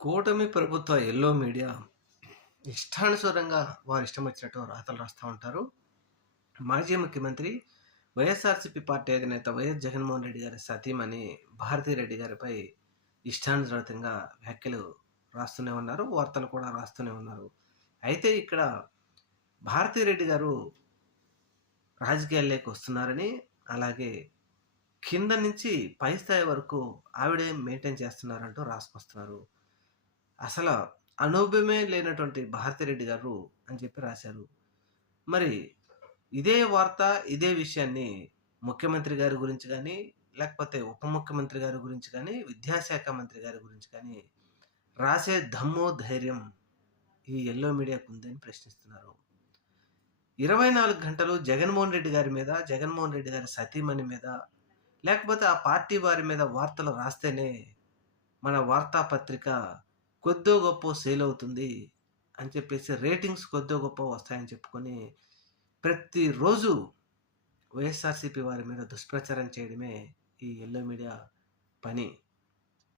కూటమి ప్రభుత్వ yellow media ఇష్టానుసారంగా వారు ఇష్టం వచ్చినట్టు రాతలు రాస్తా ఉంటారు. మాజీ ముఖ్యమంత్రి వైఎస్ఆర్‌సీపీ పార్టీ అధినేత వైఎస్ జగన్మోహన్ రెడ్డి గారి సతీమణి భారతిరెడ్డి గారిపై ఇష్టానుసారంగా వ్యాఖ్యలు రాస్తూనే ఉన్నారు. వార్తలు కూడా రాస్తూనే ఉన్నారు. అయితే ఇక్కడ భారతిరెడ్డి గారు రాజకీయాల్లోకి వస్తున్నారని, అలాగే కింద నుంచి పై స్థాయి వరకు ఆవిడే మెయింటైన్ చేస్తున్నారంటూ రాసుకొస్తున్నారు. అసల అనుభవమే లేనటువంటి భారతిరెడ్డి గారు అని చెప్పి రాశారు. మరి ఇదే వార్త, ఇదే విషయాన్ని ముఖ్యమంత్రి గారి గురించి గానీ, లేకపోతే ఉప ముఖ్యమంత్రి గారి గురించి గానీ, విద్యాశాఖ మంత్రి గారి గురించి కానీ రాసే దమ్ము, ధైర్యం ఈ యెల్లో మీడియాకుందని ప్రశ్నిస్తున్నారు. 24 గంటలు జగన్మోహన్ రెడ్డి గారి మీద, జగన్మోహన్ రెడ్డి గారి సతీమణి మీద, లేకపోతే ఆ పార్టీ వారి మీద వార్తలు రాస్తేనే మన వార్తాపత్రిక కొద్దో గొప్పో సేల్ అవుతుంది అని చెప్పేసి రేటింగ్స్ కొద్దో గొప్పో వస్తాయని చెప్పుకొని ప్రతిరోజు వైఎస్ఆర్‌సీపీ వారి మీద దుష్ప్రచారం చేయడమే ఈ యెల్లో మీడియా పని.